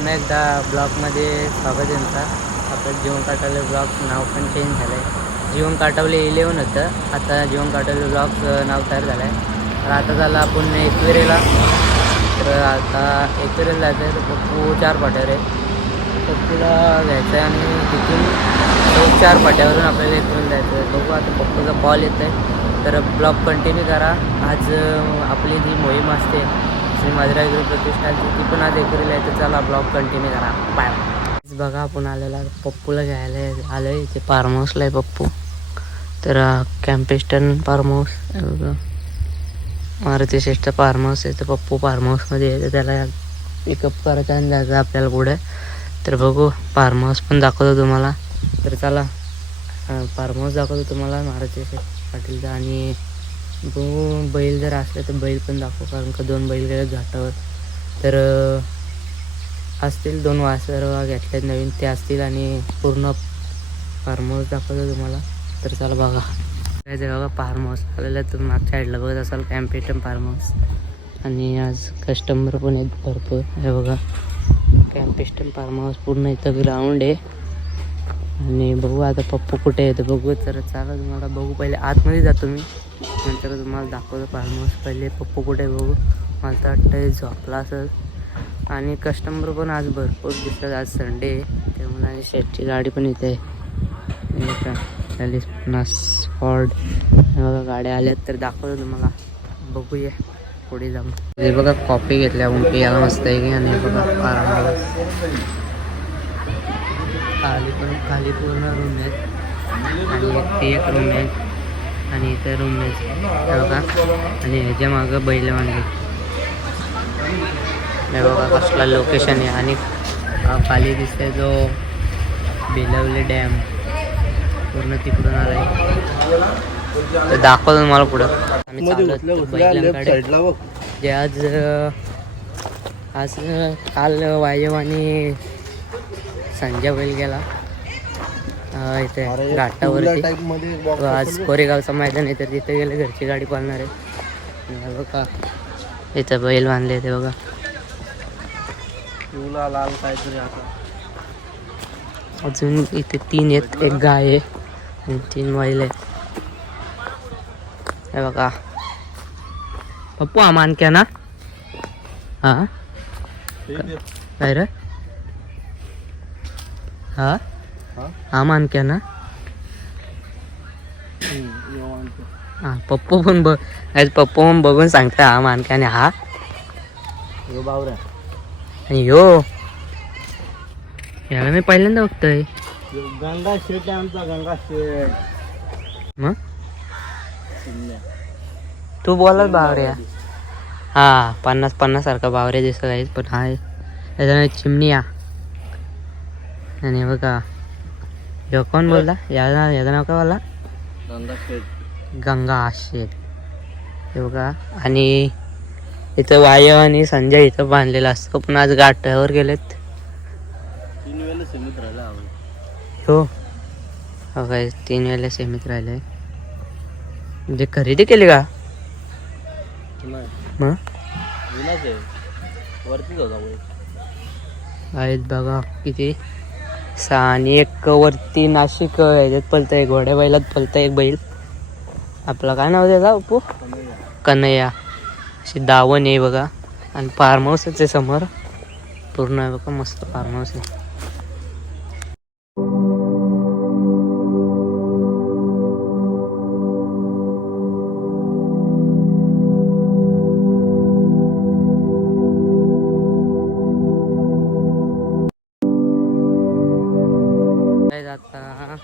पुन्हा एकदा ब्लॉगमध्ये स्वागत यांचा. आपलं जीवन काटवले ब्लॉग नाव पण चेंज झालं आहे. जीवन काटवले 11 होतं, आता जीवन काटवले ब्लॉग नाव तयार झालं आहे. तर आता झालं आपण एकविरेला. तर आता एकविरेला जायचं आहे. तर पप्पू 4 पाट्यावर आहे. पप्पूला घ्यायचं आहे आणि तिथून 4 पाट्यावरून आपल्याला एकविरेला जायचं आहे. बघू आता पप्पूचा कॉल येतो आहे. तर ब्लॉग कंटिन्यू करा. आज आपली जी मोहीम असते श्री माधुराय गुरु प्रतिष्ठानची, ती पण आज एकविरेला आहे. तर चला ब्लॉग कंटिन्यू करा. बाय. बघा आपण आलेला पप्पूला घ्यायला आलं आहे. इथे फार्म हाऊसला आहे पप्पू. तर कॅम्पेस्टन फार्म हाऊस बघा, मारुती श्रेष्ठ फार्म हाऊस आहे. तर पप्पू फार्म हाऊसमध्ये आहे. तर त्याला पिकअप करायचं आणि जायचं आपल्याला पुढे. तर बघू फार्म हाऊस पण दाखवतो तुम्हाला. तर चला फार्म हाऊस दाखवतो तुम्हाला मारुती श्रेष्ठ पाटीलचा. आणि बैल जर असले तर बैल पण दाखवू, कारण का 2 बैल गेले घाटावर. तर असतील 2 वासर घेतलेत नवीन, ते असतील. आणि पूर्ण फार्म हाऊस दाखवतो तुम्हाला. तर चला बघा काय ते बघा फार्म हाऊस आलेलं. तुम्ही मागच्या साईडला बघत असाल कॅम्पेटन फार्म हाऊस. आणि आज कस्टमर पण आहेत भरपूर. हे बघा कॅम्पेस्टन फार्म हाऊस, पूर्ण इथं ग्राउंड आहे. आणि बघू आता पप्पू कुठे आहे तर बघू. तर चला तुम्हाला बघू, पहिले आतमध्ये जातो मी, नंतर तुम्हाला दाखवतो फार्म हाऊस. पहिले पप्पू कुठे आहे बघू. मला तर वाटतं झोपला असेल. आणि कस्टमर पण आज भरपूर दिसतात, आज संडे आहे त्यामुळे. आणि शेटची गाडी पण इथे आहे, 40-50 फॉर्ड बघा गाड्या आल्यात. तर दाखवतो तुम्हाला, बघूया पुढे जाऊन. हे बघा कॉफी घेतल्या आपण पियाला मस्त आहे की. आणि बघा फार्म हाऊस खाली पूर्ण रूम आहेत. आणि एक रूम आहे आणि इथे रूम आहे बघा. आणि ह्याच्या मागं बैल बांधले. हे बघा कसला लोकेशन आहे. आणि खाली दिसतंय जो बेलवली डॅम, पूर्ण तिकडून आला आहे. तर दाखवतो मला पुढं. आम्ही चाललो बैलांकडे. जे आज काल वायव आणि संजय बैल गेला इथे घाटावरती. आज कोरेगावचं मैदान आहे, तर तिथे गेले, घरची गाडी पाळणार आहे. बघा इथं बैल बांधले ते बघा. लाल काहीतरी अजून इथे 3 आहेत, एक गाय आहे आणि 3 बैल आहेत. हे बघा पप्पू हा मानक्या ना. हा काय रे, हा हा मानक्या ना. हा पप्पू पण पप्पू पण बघून सांगता हा मानक्या. आणि हा बावरा. आणि याला मी पहिल्यांदा बघतोय. गंगा शेट आहे आमचा, गंगा शेट. मग तू बोलत बावऱ्या. हा 50-50 सारखा बावऱ्या दिसत आहे. पण हा त्याच्याने चिमणी या. आणि बघा ह्यो कोण बोलला, याचं नाव काय बोलला, गंगा शेट. गंगा शेट हे बघा. आणि इथं वाय आणि संजय इथं बांधलेला असतो, पण आज गाठावर गेलेत. 3 वेळेला सेमीत राहिला हो काय, 3 वेळेला सेमीत राहिले. म्हणजे खरेदी केली का मग आहेत बघा किती. 6 आणि 1 वरती नाशिक ह्याच्यात पलतंय, घोड्या बैलात पलतंय एक बैल. आपला काय नाव त्याचा पप्पू, कन्हैया. अशी दावण आहे बघा. आणि फार्म हाऊसच आहे समोर पूर्ण आहे बघा, मस्त फार्म हाऊस आहे. आता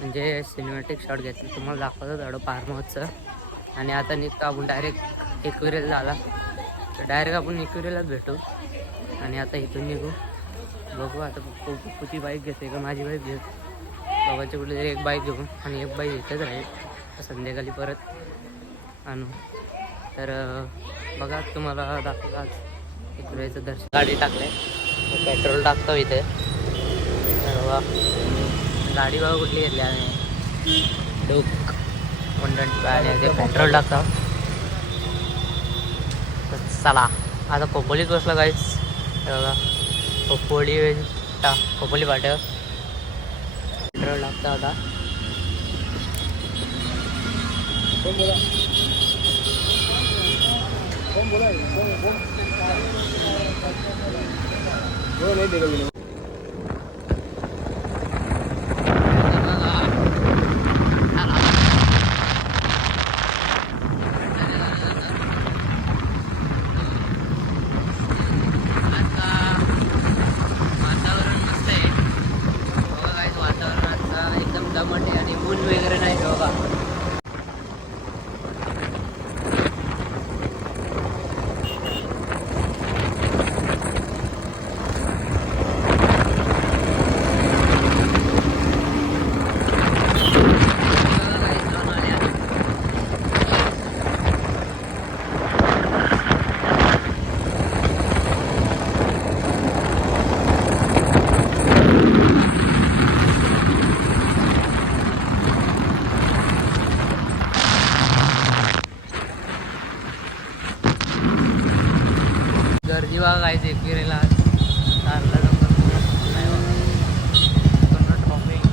म्हणजे सिनेमॅटिक शॉट घेतलं तुम्हाला दाखवतो थोडं फार्म हाऊसचं. आणि आता निघतो आपण डायरेक्ट एकविरेला झाला, तर डायरेक्ट आपण एकविरेलाच भेटू. आणि आता इथून निघू, बघू आता कुठची बाईक घेते का माझी बाईक घेत, बाबाच्या कुठली तरी एक बाईक घेऊन. आणि एक बाईक इथेच राहील, संध्याकाळी परत आणू. तर बघा तुम्हाला दाखवलं आज एकविरेचं दर्शन. गाडी टाकले, पेट्रोल टाकतो इथे. बाबा गाडी बघा कुठली घेतली आहे, डोक 125 आणि ते पेट्रोल टाकतो. चला आता खोपोलीत बसला काहीच बघा. खोपोली फाट्यावर पेट्रोल लागतं आता. आणि ऊन वगैरे नाही बघा. गर्दी बघा काय एकविरेला चारला नंबर नाही बघा ट्रॉफिक.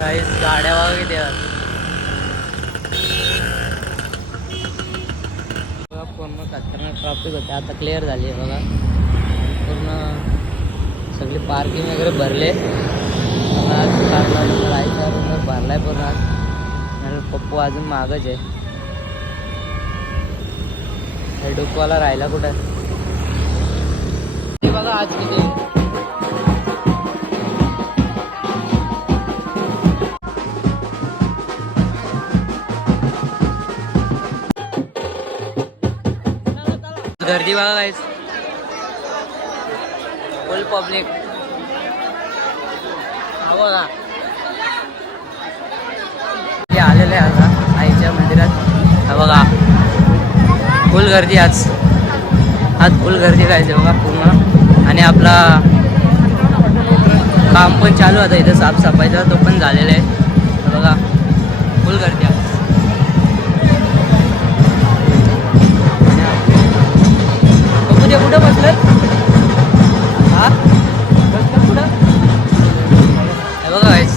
काहीच गाड्या बघा किती बघा. पूर्ण खतरनाक ट्रॉफिक होते, आता क्लिअर झाली आहे बघा. पूर्ण सगळी पार्किंग वगैरे भरले. आज कारला भरलाय पूर्ण आज. आणि पप्पू अजून मागच आहे. डुकवाला राहिला कुठं ते बघा आज किती. गर्दी बघा काहीच फुल पब्लिक. बघा आलेलं आहे आता आईच्या मंदिरात. बघा फुल गर्दी आज फुल गर्दी राहायचं बघा पूर्ण. आणि आपला काम पण चालू होतं इथं साफसफाईचा, तो पण झालेला आहे बघा. फुल गर्दी आज. उद्या कुठं बसलं हा बसलं कुठं बघा गाईस.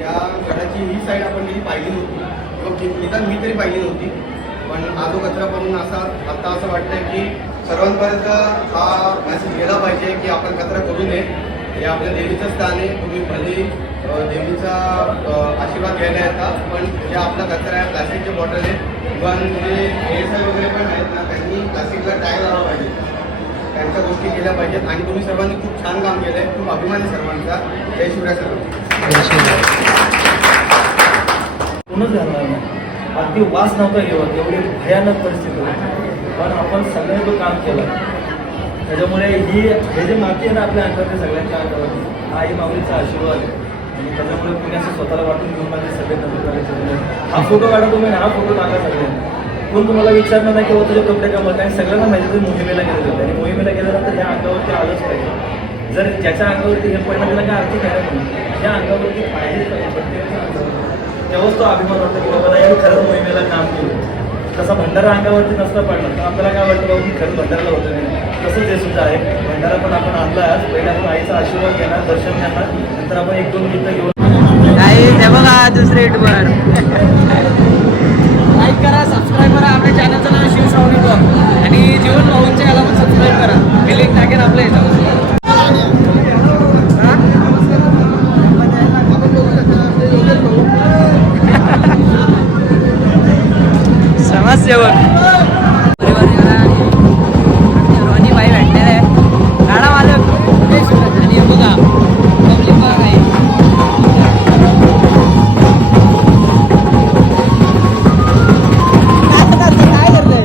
या घराची ही साईड आपण कधी पाहिली नव्हती, निदान मी तरी पाहिली नव्हती. पण आजो कचरा बनवून आता असं वाटतंय की सर्वांपर्यंत हा मेसेज गेला पाहिजे की आपण कचरा करू नये. हे आपल्या देवीचं स्थान आहे. तुम्ही भले देवीचा आशीर्वाद घ्यायला येतात, पण जे आपला कचरा आहे, प्लास्टिकचे बॉटल आहे, इव्हन जे एअरसाई वगैरे पण आहेत ना, त्यांनी प्लास्टिकला टॅग लावला पाहिजे. त्यांच्या गोष्टी केल्या पाहिजेत. आणि तुम्ही सर्वांनी खूप छान काम केलं आहे. खूप अभिमान आहे सर्वांचा. जय शिवराय सर्व. कोणच घालणार नाही. अगदी वास नव्हता घेऊन एवढी भयानक परिस्थिती होती, पण आपण सगळ्यांनी तो काम केलं. त्याच्यामुळे हे जे माती आहे ना आपल्या अंगात सगळ्यांच्या अंगावर, हा आई माऊलीचा आशीर्वाद आहे. आणि त्याच्यामुळे तुम्ही असं स्वतःला वाटून घेऊन माझे सगळे नजर करायचे. हा फोटो काढा तुम्ही, हा फोटो टाका सगळ्यांनी. कोण तुम्हाला विचारणार नाही किंवा तुझे कपडे कामात नाही. सगळ्यांना माहिती तुम्ही मोहिमेला गेले होते आणि मोहिमेला गेल्यानंतर ह्या अंगावरती आलंच पाहिजे. जर ज्याच्या अंगावरती हे पडलं त्याला काय अर्थ काय म्हणून ज्या अंगावरती पाहिजेच पाहिजे प्रत्येकाच्या अंगावर, तेव्हाच तो अभिमान वाटतो की बाबा याने खरंच मोहिमेला काम केलं. तसा भंडारा अंगावरती नसता पडला तर आपल्याला काय वाटतं बाबा की खरंच भंडाराला होतं नाही. तसंच हे सुद्धा आहे. भंडारा पण आपण आणला आज. पहिला आपण आईचा आशीर्वाद घेणार, दर्शन घेणार, नंतर आपण 1-2 गीतं घेऊन नाही बघा दुसरे युट्यूबर. लाईक करा, सबस्क्राईब करा. आपल्या चॅनलचं नाव शिव श्रावणी ब्लॉग आणि जीवन भाऊंच्या याला पण सबस्क्राईब करा. मी लिंक टाकेन आपल्या याच्यावर. आपण बघू शकता नगरसेवक रोनी भाई भेटलेला आहे गाडा मालक आणि बघा पब्लिक बघा आहे काय करतोय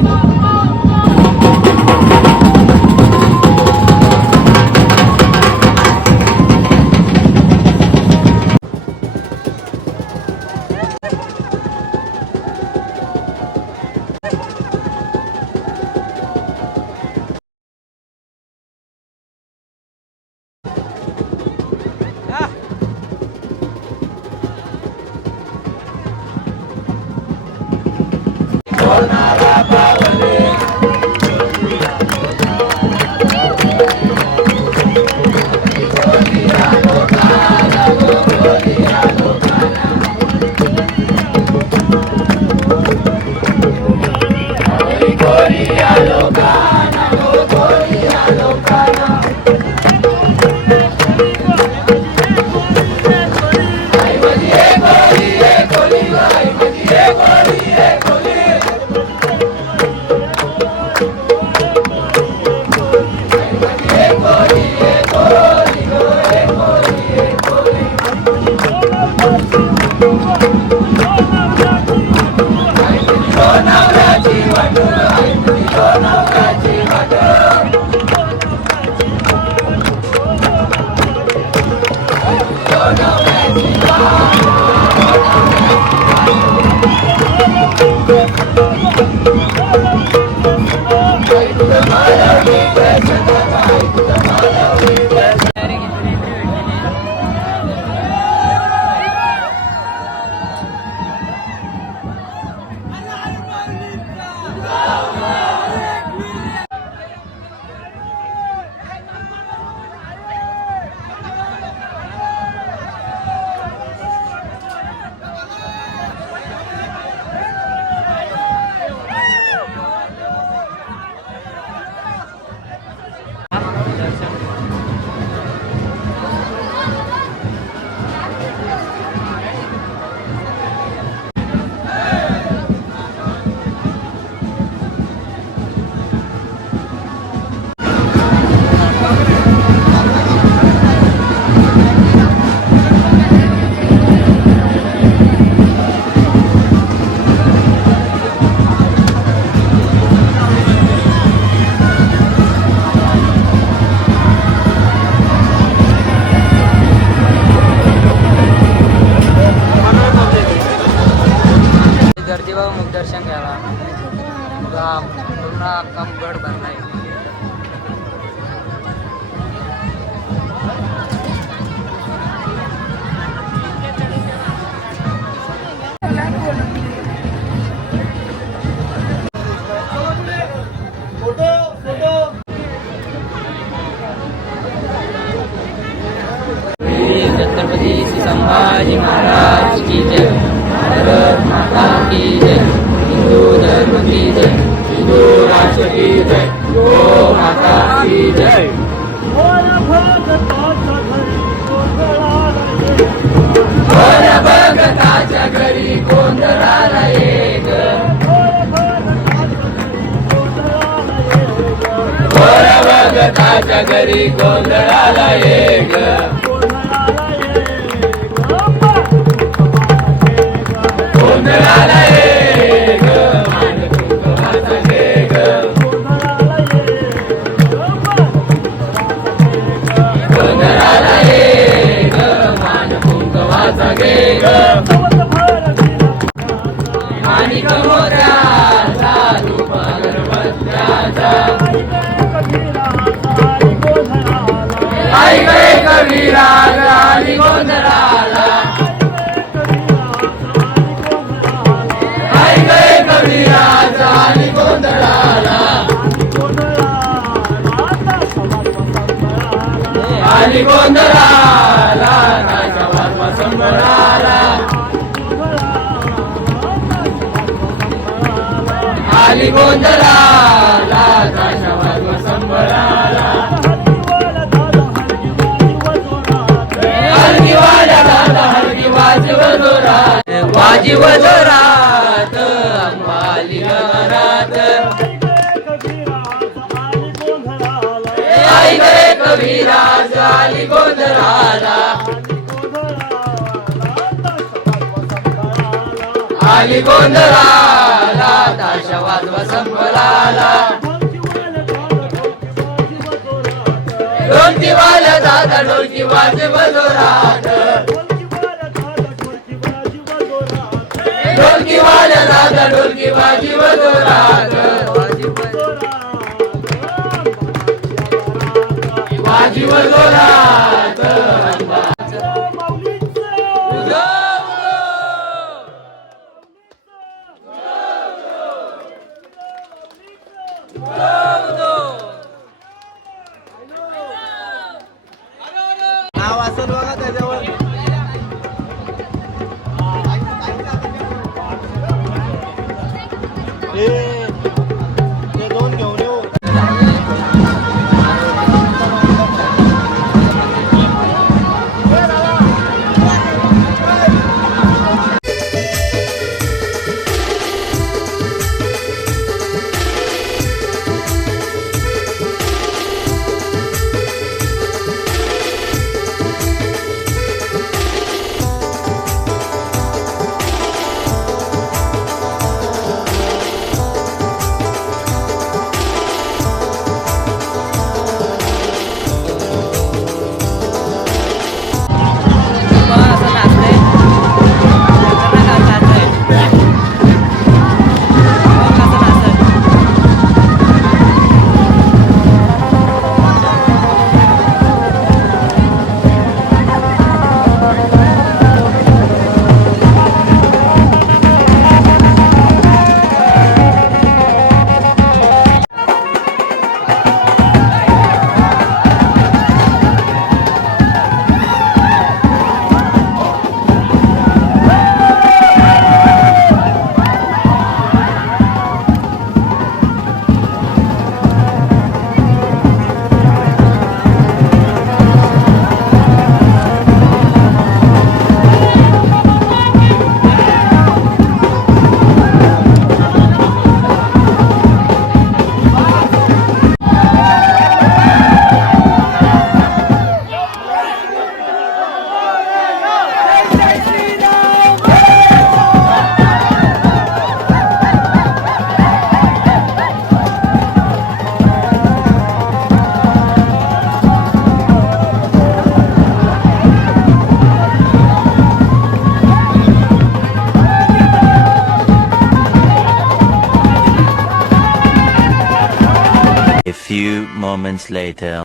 गर्दी बघा मुखदर्शन घ्यायला पूर्ण अख्खा गड भरलाय छत्रपती श्री संभाजी महाराज की जय भारत माता की जय हिंदू धर्म की जय हिंदू राष्ट्र की जय गो माता की जय भगताच्या घरी गोंधळाला एक भगताच्या घरी गोंधळाला एक गोंधळाला एक मानकुंकवाचा गेग गोंधळाला एक मानकुंकवाचा गेग माणिक मोत्याचा धूप अगरबत्त्याचा आई गे कबीरा आणि गोंधळाला कबीराचा आणि गोंधळाला आणि गोंधळाला राजा वाजवा संबळाला आणि गोंधळाला राजा वाजवा संबळाला हलगी वाजा दादा हलगी वाजव जोरात वाजव जोरात अंबाली गरा आली गोंधळाला, आली गोंधळाला, ताशा वाजवा संपलाला. ढोलकी वाल्या दादा ढोलकी वाजव जोरात, ढोलकी वाल्या दादा ढोलकी वाजव जोरात, वाजव जोरात. नाव असेल बघा त्याच्यावर. ते दोन घेऊन येऊ. A few moments later.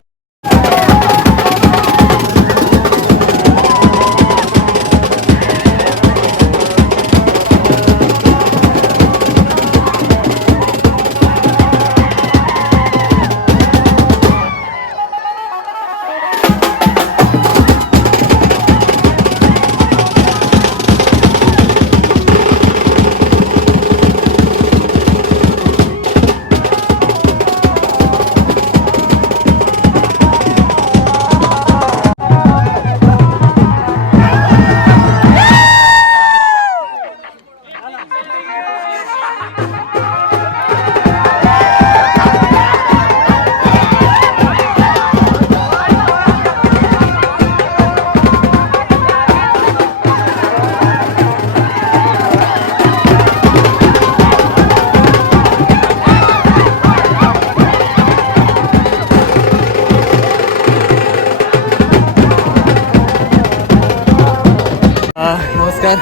नमस्कार.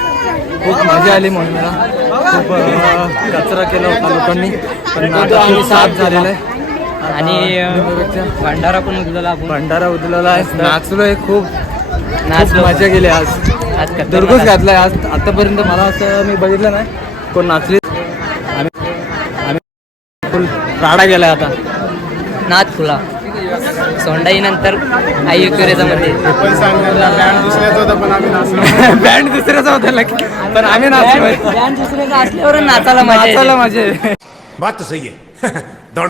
खूप मजा आली म्हणून मला. खूप कचरा केला होता लोकांनी, पण आता खूप साफ झालेला आहे. आणि भंडारा पण उचलला आपण. भंडारा उचलला आहे. नाचलोय खूप. नाचलो. मजा केली आज. आज दुर्गच घातलाय आज. आतापर्यंत मला असं मी बघितलं नाही कोण नाचली. आम्ही फुल राडा गेलाय आता. नाच फुला सोंडाई नंतर आई मध्ये बँड दुसऱ्याचा होता नक्की, पण आम्ही नाचलो. बँड दुसऱ्याचा असल्यावर नाचायला मजा बात तो सही है. दौड़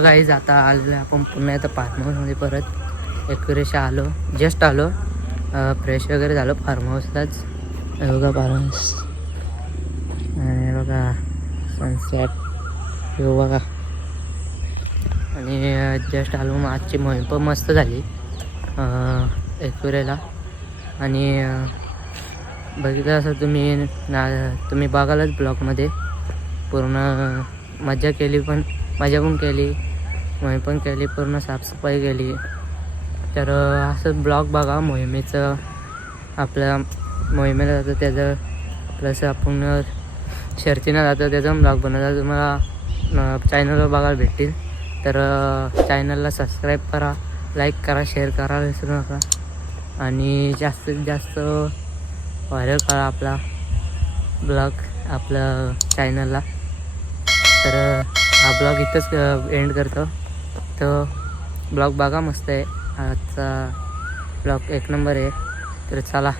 गाईज आता आलेलो आपण पुन्हा येतं फार्म हाऊसमध्ये परत एकविरेशा आलो जस्ट आलो फ्रेश वगैरे झालो फार्म हाऊसलाच. बघा फार्म हाऊस आणि बघा सनसेट हे बघा. आणि जस्ट आलो मग आजची मोहीम पण मस्त झाली एकविरेला. आणि बघितलं असं तुम्ही बघालच ब्लॉगमध्ये पूर्ण मजा पण केली मोहीम पण केली पूर्ण साफसफाई केली. तर असं ब्लॉग बघा मोहिमेचं आपल्या मोहिमेला जातं त्याचं प्लस आपण शर्तीनं जातं त्याचा ब्लॉग बनवता तुम्हाला चॅनलवर बघायला भेटतील. तर चॅनलला सबस्क्राईब करा लाईक करा शेअर करा विसरू नका आणि जास्तीत जास्त व्हायरल करा आपला ब्लॉग आपल्या चॅनलला. तर हा ब्लॉग इथंच एंड करतो. तर ब्लॉग बघा मस्त आहे आजचा ब्लॉग एक नंबर आहे. तर चला